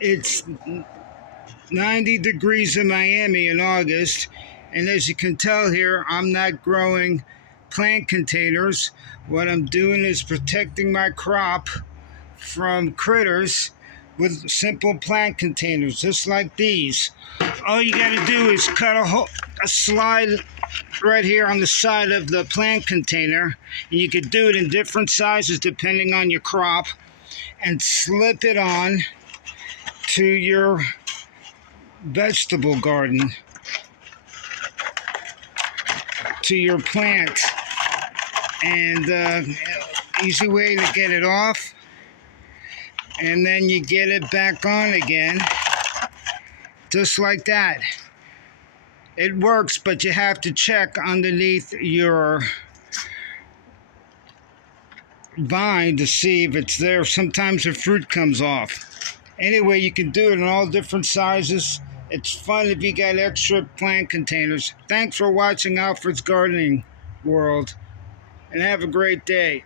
It's 90 degrees in Miami in August, and as you can tell here, I'm not growing plant containers. What I'm doing is protecting my crop from critters with simple plant containers, just like these. All you got to do is cut a slide right here on the side of the plant container, and you could do it in different sizes depending on your crop, and slip it on to your vegetable garden, to your plant. And easy way to get it off, and then you get it back on again, just like that. It works, but you have to check underneath your vine to see if it's there. Sometimes the fruit comes off. Anyway, you can do it in all different sizes. It's fun if you got extra plant containers. Thanks for watching Alfred's Gardening World, and have a great day.